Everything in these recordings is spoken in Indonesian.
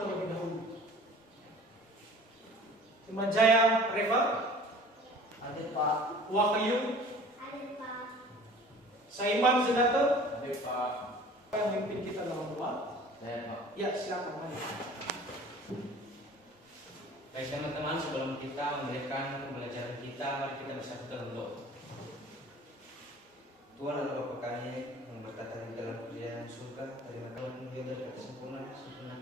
terlebih dahulu. Himanjaya, Reva. Hadir Pak. Wahyu. Hadir Pak. Saiman Zenato. Hadir Pak. Yang memimpin kita dalam doa. Saya Pak. Ya, silakan. Mari. Baik teman-teman, sebelum kita memulaikan pembelajaran kita, mari kita bersatu dalam doa. Tuhan adalah Bapa kami yang berkata di dalam kerajaan surga. Terima kasih Tuhan dari kata sempurna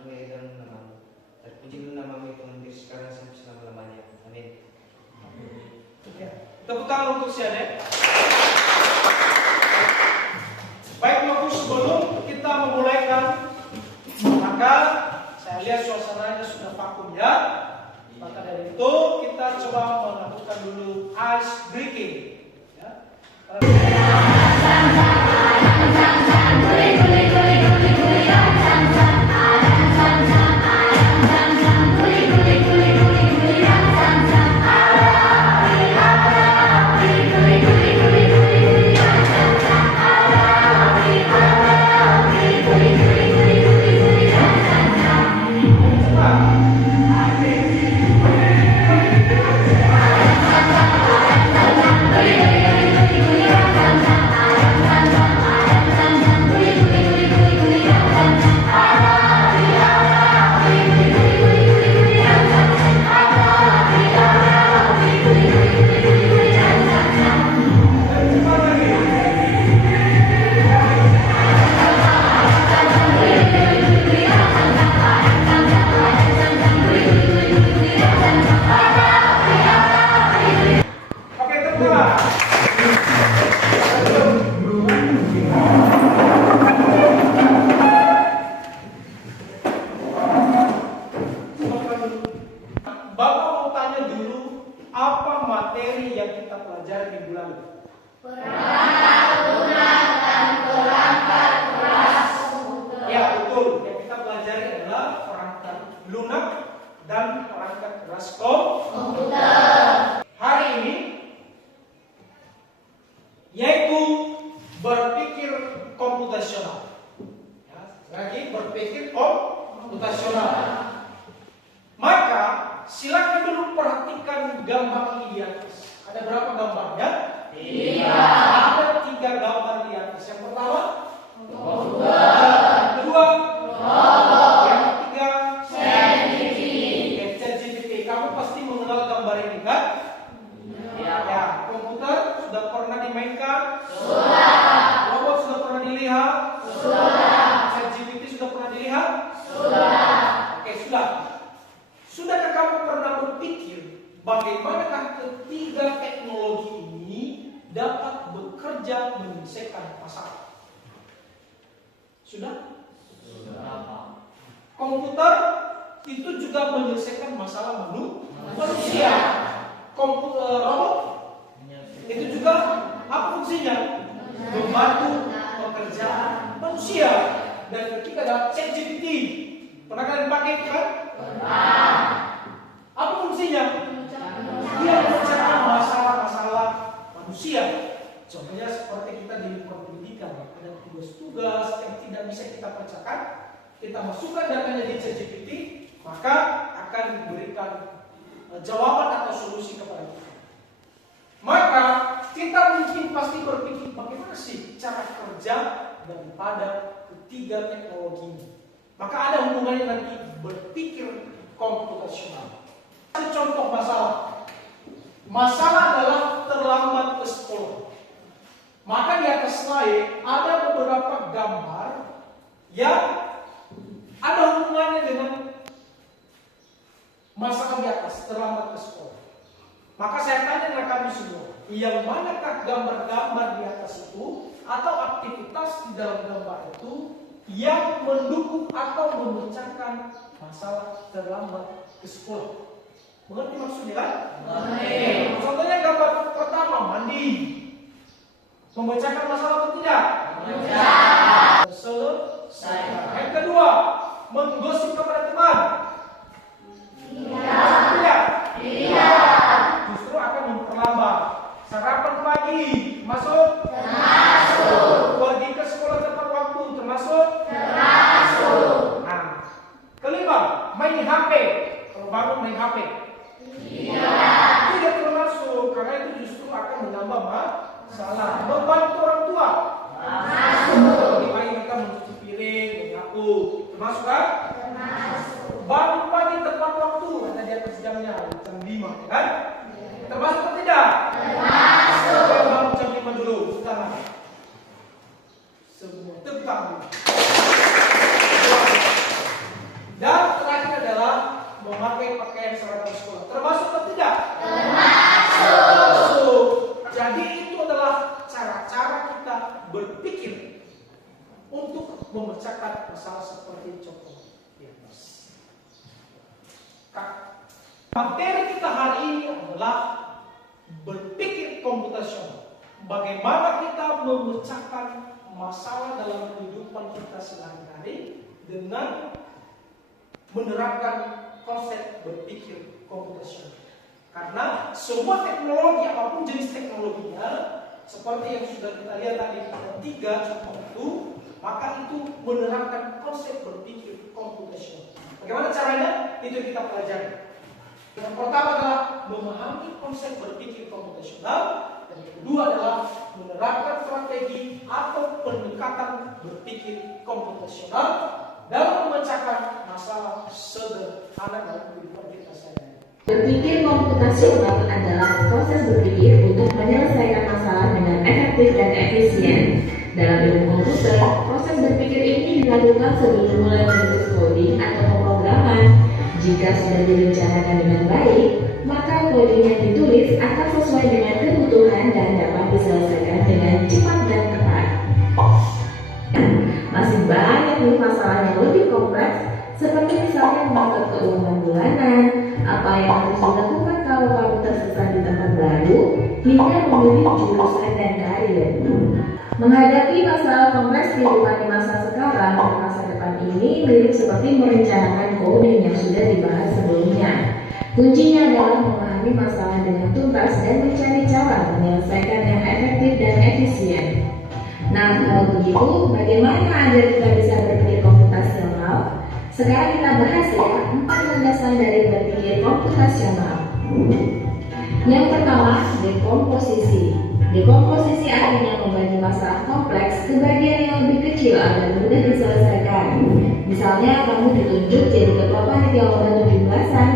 dan namamu. Terpuji namamu Tuhan Yesus sekarang sampai selama-lamanya. Amin. Ya. Tepuk tangan untuk si Adek. Baik Bapak, sebelum kita memulaikan, maka saya lihat suasananya sudah vakum ya. Maka dari itu kita coba melakukan dulu ice breaking. Ya. Bagaimanakah ketiga teknologi ini dapat bekerja menyelesaikan masalah? Sudah? Sudah. Komputer itu juga menyelesaikan masalah manusia. Komputer robot itu juga apa fungsinya? Membantu pekerjaan manusia. Dan ketika ada ChatGPT, pernah kalian pakai kan? Pernah. Apa fungsinya? Dia memecahkan masalah-masalah manusia. Contohnya seperti kita di pendidikan, ada tugas-tugas yang tidak bisa kita pecahkan, kita masukkan datanya di ChatGPT, maka akan diberikan jawaban atau solusi kepada kita. Maka kita mungkin pasti berpikir bagaimana sih cara kerja daripada ketiga teknologi ini. Maka ada hubungannya nanti berpikir komputasional. Contoh masalah. Masalah adalah terlambat ke sekolah. Maka di atas slide ada beberapa gambar yang ada hubungannya dengan masalah di atas, terlambat ke sekolah. Maka saya tanya kepada kami semua, yang manakah gambar-gambar di atas itu atau aktivitas di dalam gambar itu yang mendukung atau memecahkan masalah terlambat ke sekolah? Mengerti maksudnya kan? Mengerti. Contohnya gambar pertama, mandi. Memecahkan masalah atau tidak? Memecahkan. Selesai. Yang kedua, menggosip kepada teman. Tidak. Tidak. Justru akan memperlambat. Sarapan pagi, masuk? Termasuk. Pergi ke sekolah tepat waktu, termasuk? Termasuk. Nah, kelima, main HP. Kalau bangun main HP. Tidak termasuk, karena itu justru akan menambah masalah. Membantu orang tua. Lebih baik kita mencuci piring, menyapu. Termasuk kan? Bangun pagi tepat waktu, ada di atas jamnya, jam 5, kan? Termasuk atau tidak? Termasuk. Bangun jam 5 dulu, sekarang. Semua tentang. Dan terakhir adalah memakai pakaian seragam sekolah. Termasuk atau tidak? Termasuk. Jadi itu adalah cara-cara kita berpikir untuk memecahkan masalah seperti contoh di atas. Materi kita hari ini adalah berpikir komputasional. Bagaimana kita memecahkan masalah dalam kehidupan kita sehari-hari dengan menerapkan konsep berpikir komputasional. Karena semua teknologi, apapun jenis teknologinya, seperti yang sudah kita lihat tadi, ada 3 contoh itu, maka itu menerapkan konsep berpikir komputasional. Bagaimana caranya? Itu yang kita pelajari. Yang pertama adalah memahami konsep berpikir komputasional, dan yang kedua adalah menerapkan strategi atau pendekatan berpikir komputasional dalam memecahkan masalah sederhana dalam kehidupan kita sehari-hari. Berpikir komputasional adalah proses berpikir untuk menyelesaikan masalah dengan efektif dan efisien. Dalam ilmu komputer, proses berpikir ini dilakukan sebelum mulai menulis coding atau pemrograman. Jika sudah direncanakan dengan baik, maka coding yang ditulis akan sesuai dengan kebutuhan dan dapat diselesaikan dengan cepat dan tepat. Masih banyak nih masalah yang lebih kompleks, seperti misalnya mengatur keuangan bulanan, apa yang harus dilakukan kalau kamu tersesat di tempat baru, hingga memilih jurusan dan karir. Menghadapi masalah kompleks kehidupan di masa sekarang dan masa depan ini mirip seperti merencanakan coding yang sudah dibahas sebelumnya. Kuncinya adalah memahami masalah dengan tuntas dan mencari cara menyelesaikan yang efektif dan efisien. Nah, kalau begitu, bagaimana agar kita bisa berpikir komputasional? Sekarang kita bahas ya 4 landasan dari berpikir komputasional. Yang pertama, dekomposisi. Dekomposisi artinya membagi masalah kompleks ke bagian yang lebih kecil agar mudah diselesaikan. Misalnya, kamu ditunjuk jadi ketua panitia lomba 17-an.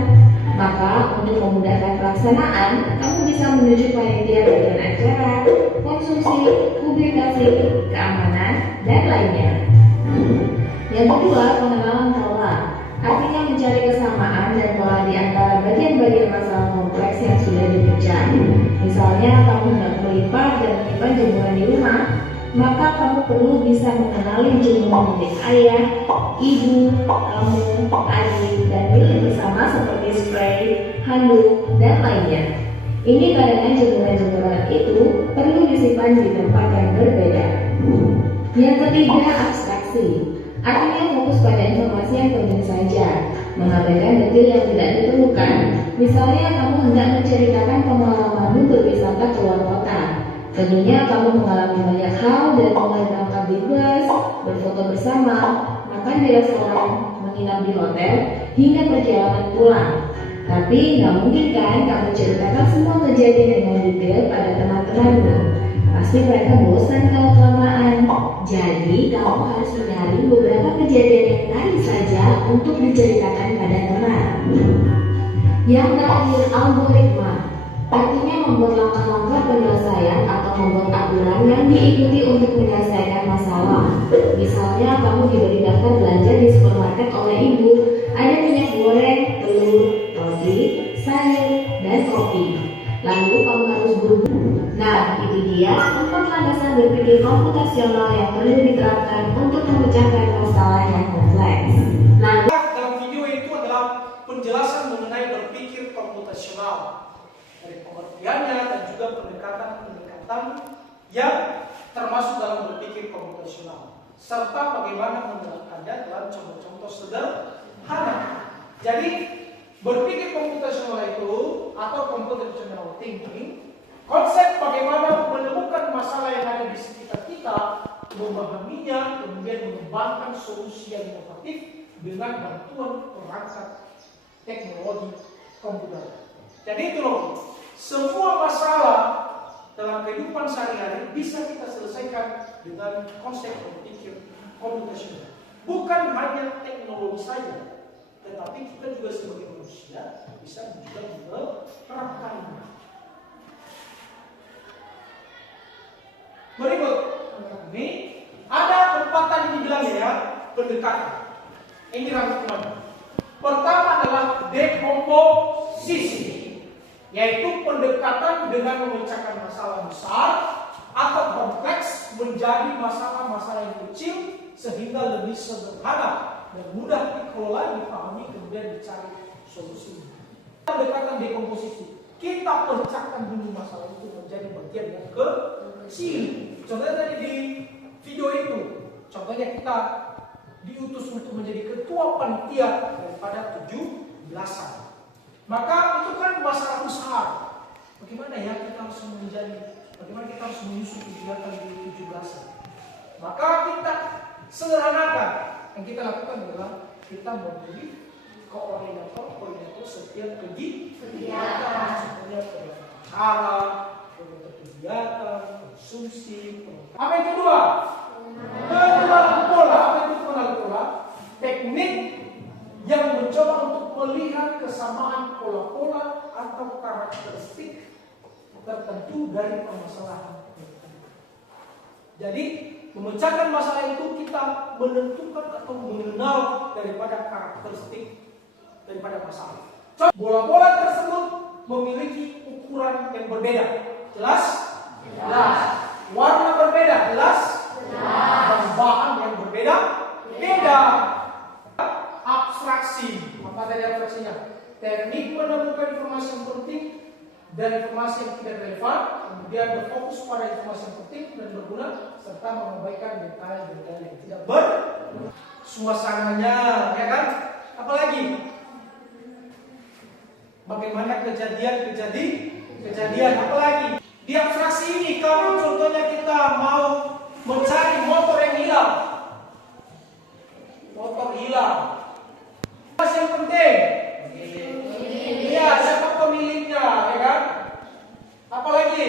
Maka, untuk memudahkan pelaksanaan, kamu bisa menunjuk panitia bagian acara, konsumsi, publikasi, keamanan, dan lainnya. Yang kedua, pengenalan pola. Artinya mencari kesamaan dan pola di antara bagian-bagian masalah kompleks yang sudah dipecah. Misalnya, kamu hendak melipat dan menyimpan jemuran di rumah, maka kamu perlu bisa mengenali jemuran milik ayah, ibu, kamu, adik, dan milik bersama seperti spray, handuk, dan lainnya. Ini karena jemuran-jemuran itu perlu disimpan di tempat yang berbeda. Yang ketiga, abstraksi. Artinya fokus pada informasi yang penting saja, mengabaikan detail yang tidak diperlukan. Misalnya, kamu hendak menceritakan pengalamanmu berwisata keluar kota. Tentunya kamu mengalami banyak hal dari mulai berangkat di bus, berfoto bersama, makan di restoran, menginap di hotel, hingga perjalanan pulang. Tapi nggak mungkin kan kamu ceritakan semua kejadian dengan detail pada teman-temanmu. Pasti mereka bosan kalau kelamaan. Jadi kamu harus menyaring beberapa kejadian yang menarik saja untuk diceritakan pada teman. Yang terakhir, algoritma. Artinya membuat langkah-langkah penyelesaian atau membuat aturan yang diikuti untuk menyelesaikan masalah. Misalnya, kamu diberi daftar belanja di supermarket oleh ibu. Ada minyak goreng, telur, roti, sayur, dan kopi. Lalu kamu harus buru-buru. Nah, itu dia 4 landasan berpikir komputasional yang perlu diterapkan untuk memecahkan masalah yang kompleks. Lalu, dalam video itu adalah penjelasan mengenai berpikir komputasional, dari pengertiannya dan juga pendekatan-pendekatan yang termasuk dalam berpikir komputasional, serta bagaimana menerapkannya dalam contoh-contoh sederhana. Jadi berpikir komputasional itu atau computational thinking, konsep bagaimana menemukan masalah yang ada di sekitar kita, memahaminya, kemudian mengembangkan solusi yang inovatif dengan bantuan perangkat teknologi komputer. Jadi itu loh, semua masalah dalam kehidupan sehari-hari bisa kita selesaikan dengan konsep berpikir komputasional. Bukan hanya teknologi saja, tetapi kita juga sebagai manusia bisa juga menerapkannya. Berikut ini ada 4 tadi dibilang ya, pendekatan. Ini rangkuman. Pertama adalah dekomposisi, yaitu pendekatan dengan memecahkan masalah besar atau kompleks menjadi masalah-masalah yang kecil sehingga lebih sederhana dan mudah dikelola, dipahami, kemudian dicari solusinya. Pendekatan dekomposisi, kita pecahkan dulu masalah itu menjadi bagian yang kecil. Contohnya tadi di video itu, contohnya kita diutus untuk menjadi ketua panitia daripada 17-an. Maka itu kan masalah besar. Bagaimana ya kita harus bagaimana kita harus menyusun kegiatan di 17-an. Maka kita sederhanakan. Yang kita lakukan adalah kita memilih koordinator setiap kegiatan, sebenarnya acara, kegiatan, konsumsi. Apa yang kedua? Pengenalan pola. Apa itu pengenalan pola? Teknik yang mencoba untuk melihat kesamaan pola-pola atau karakteristik tertentu dari permasalahan. Jadi memecahkan masalah itu kita menentukan atau mengenal daripada karakteristik daripada masalah. Bola-bola tersebut memiliki ukuran yang berbeda. Jelas? Jelas. Warna berbeda. Jelas? Jelas. Dan bahan yang berbeda. Beda. Abstraksi. Apa tadi abstraksinya? Teknik menemukan informasi yang penting dan informasi yang tidak relevan, kemudian berfokus pada informasi yang penting dan berguna, serta mengabaikan detail-detail yang tidak suasananya, ya kan? Apalagi bagaimana kejadian, apalagi di abstraksi ini, kalau contohnya kita mau mencari motor yang hilang, apa yang penting? Iya, siapa pemiliknya, ya kan? Apalagi?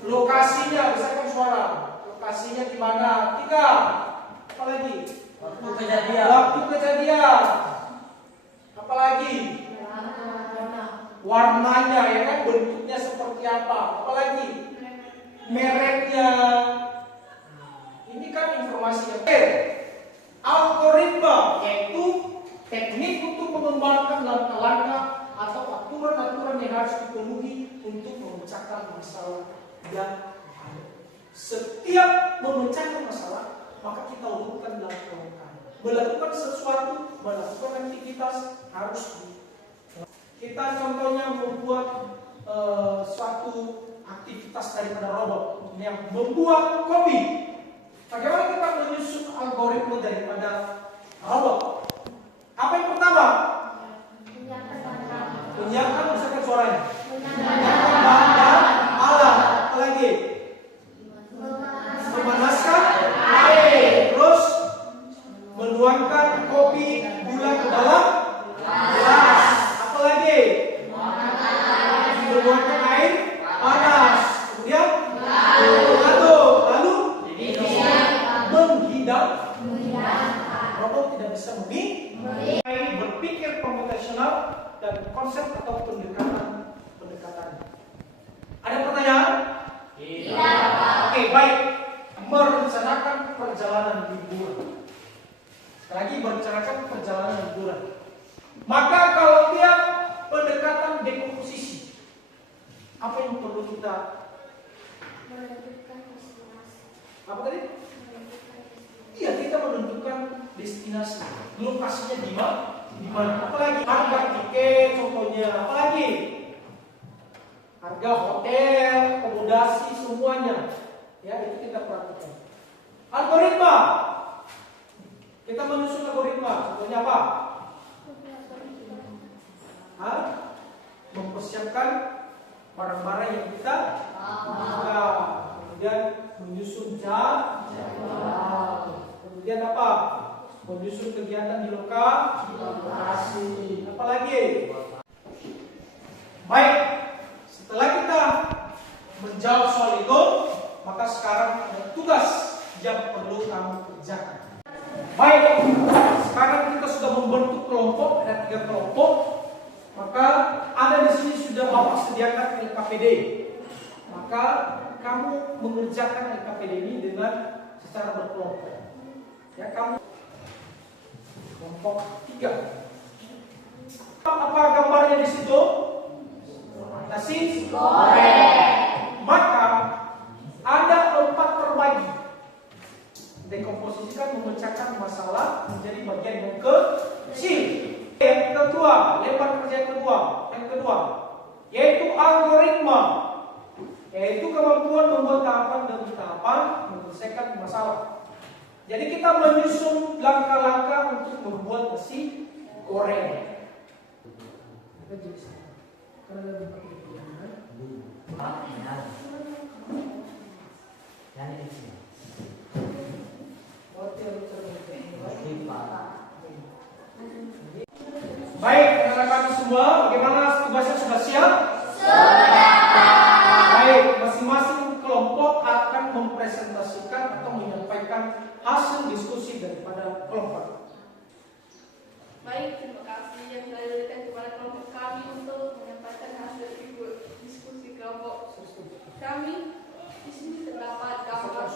Lokasinya, misalkan suara. Lokasinya di mana? 3. Apalagi? Waktu kejadian. Apalagi? Warnanya, ya kan? Bentuknya seperti apa? Apalagi? Mereknya. Ini kan informasi yang algoritma, yaitu teknik untuk mengembangkan langkah-langkah atau aturan-aturan yang harus dipenuhi untuk memecahkan masalah yang ada. Setiap memecahkan masalah, maka kita urutkan langkah-langkah. Melakukan sesuatu, melakukan aktivitas harus kita contohnya membuat suatu aktivitas daripada robot yang membuat kopi. Bagaimana kita menyusun algoritma daripada robot? Apa yang pertama? Menyiapkan misalkan suaranya. Menyiapkan bahan dan alat. Apa lagi? Memanaskan air. Terus menuangkan kopi gula ke dalam gelas. Apa lagi? Menuangkan air panas. Kemudian mengaduk. Lalu menghidang. Robot tidak bisa berpikir komputasional dan konsep atau pendekatan. Ada pertanyaan? Tidak. Oke, baik. Merencanakan perjalanan liburan. Sekali lagi merencanakan perjalanan liburan. Maka kalau dia pendekatan dekomposisi, apa yang perlu kita menentukan destinasi. Apa tadi? Iya, kita menentukan destinasi. Lokasinya di mana? Apalagi harga tiket, contohnya. Apalagi harga hotel, akomodasi, semuanya. Ya, itu kita perhatikan. Algoritma. Kita menyusun algoritma. Contohnya apa? Mempersiapkan barang-barang yang kita buka. Kemudian menyusun jadwal. Kemudian apa? menyusun kegiatan di lokasi. Apalagi? Baik, setelah kita menjawab soal itu, maka sekarang ada tugas yang perlu kamu kerjakan. Baik, sekarang kita sudah membentuk kelompok, ada 3 kelompok. Maka ada di sini sudah Bapak sediakan LKPD. Maka kamu mengerjakan LKPD ini dengan secara berkelompok. Ya, kamu kelompok 3. Apa gambarnya di situ? Nasi goreng. Maka ada 4 terbagi. Dekomposisikan, memecahkan masalah menjadi bagian yang kecil. Yang kedua, lebar kerja yang kedua, yaitu algoritma, yaitu kemampuan membuat tahapan demi tahapan menyelesaikan masalah. Jadi kita menyusun langkah-langkah untuk membuat nasi goreng. Baik, rekan-rekan semua, bagaimana tugasnya, sudah siap? Baik, masing-masing kelompok akan mempresentasikan atau menyampaikan hasil diskusi daripada kelompok. Baik, terima kasih yang telah diberikan kepada kelompok kami untuk menyampaikan hasil diskusi kelompok. Kami di sini terdapat gambar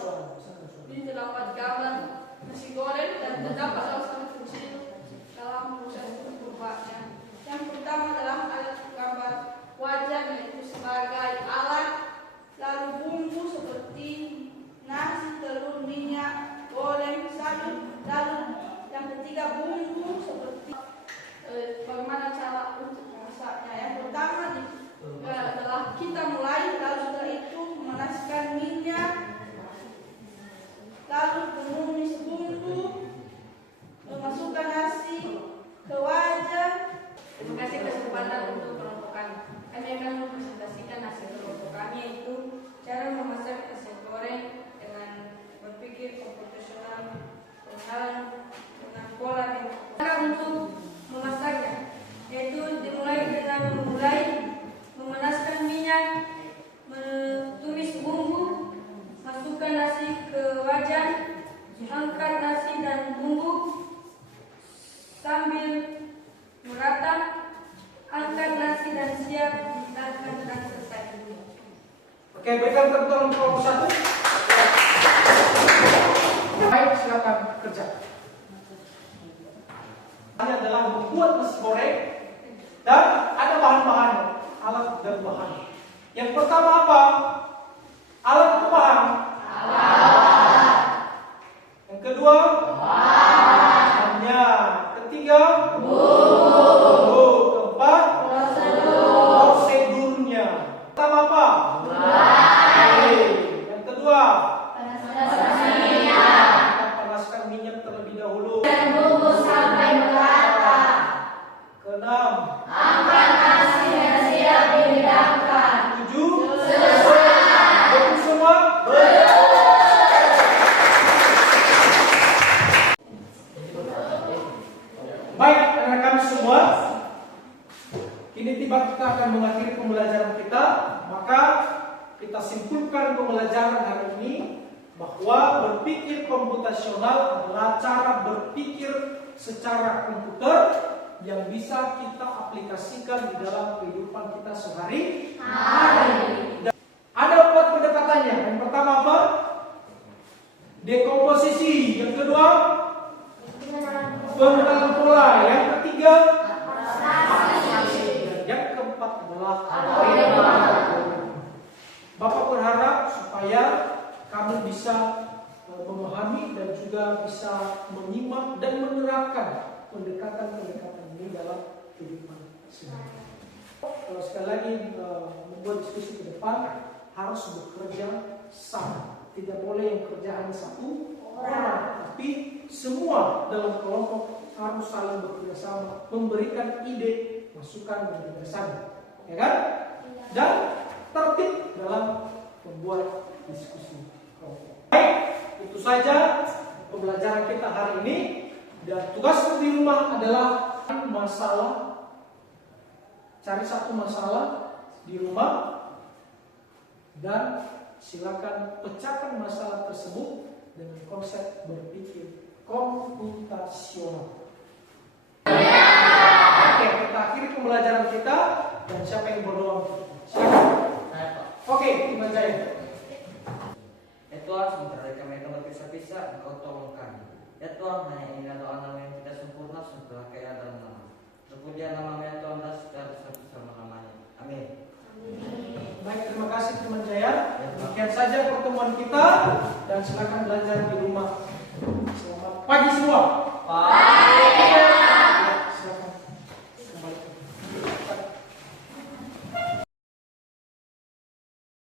nasi goreng dan terdapat alasan kecil dalam proses pembuatannya. Yang pertama adalah alat gambar wajan, yaitu sebagai alat, lalu bumbu seperti nasi, telur, minyak, goreng, sayur, lalu yang ketiga bumbu seperti bagaimana cara untuk memasaknya. Yang pertama adalah kita mulai, lalu setelah itu memanaskan minyak, lalu menumis bumbu, memasukkan nasi ke wajan. Terima kasih kesempatan untuk kelompok kami. Kami akan mempresentasikan hasil kelompok kami, yaitu cara memasak nasi goreng dengan berpikir komputasional, pengenalan dengan pola yang untuk memasaknya, yaitu dimulai dengan memanaskan minyak, menumis bumbu, masukkan nasi ke wajan, angkat nasi dan bumbu sambil merata, angkat nasi dan siap dihidangkan dan selesai. Oke, berikan kebetulan kelompok 1. Baik, silakan kerja. Ini adalah membuat nasi goreng dan ada bahan-bahan, alat dan bahan. Yang pertama apa? Alat atau bahan? Alat. Yang kedua? Bahannya. Ketiga? Bumbu. Keempat? Prosedurnya. Pertama apa? Yang kedua? Panaskan minyak. Kita panaskan minyak terlebih dahulu. Dan bumbu sampai merata. Keenam, angkat nasi yang siap dihidangkan. 7, selesai. Betul semua? Baik, rekan-rekan semua, kini tiba kita akan mengakhiri pembelajaran kita. Maka kita simpulkan pembelajaran hari ini bahwa berpikir komputasional adalah cara berpikir secara komputer yang bisa kita aplikasikan di dalam kehidupan kita sehari-hari. Ada 4 pendekatannya. Yang pertama apa? Dekomposisi. Yang kedua, pengenalan pola. Yang ketiga, yang keempat adalah Bapak berharap supaya kamu bisa memahami dan juga bisa menyimak dan menerapkan pendekatan-pendekatan ini dalam kehidupan sehari-hari. Kalau sekali lagi membuat diskusi ke depan harus bekerja sama. Tidak boleh yang kerja hanya satu orang, tapi semua dalam kelompok harus saling bekerja sama, memberikan ide, masukan dan gagasan, ya kan? Dan tertib dalam membuat diskusi kelompok. Baik, itu saja pembelajaran kita hari ini. Dan tugas di rumah adalah cari satu masalah di rumah dan silakan pecahkan masalah tersebut dengan konsep berpikir komputasional. Oke, kita akhiri pembelajaran kita dan siapa yang berdoa? Silakan. Oke, Iman Jaya. Ya Tuhan, sementara kami telah berpisah-pisah, Engkau tolong kami. Ya Tuhan, hanya inilah doa nama yang tidak sempurna, sempurna kaya dalam nama. Terpujian nama ya Tuhan dan secara selama-lamanya. Amin. Baik, terima kasih teman Jaya. Demikian saja pertemuan kita dan silakan belajar di rumah. Selamat pagi semua.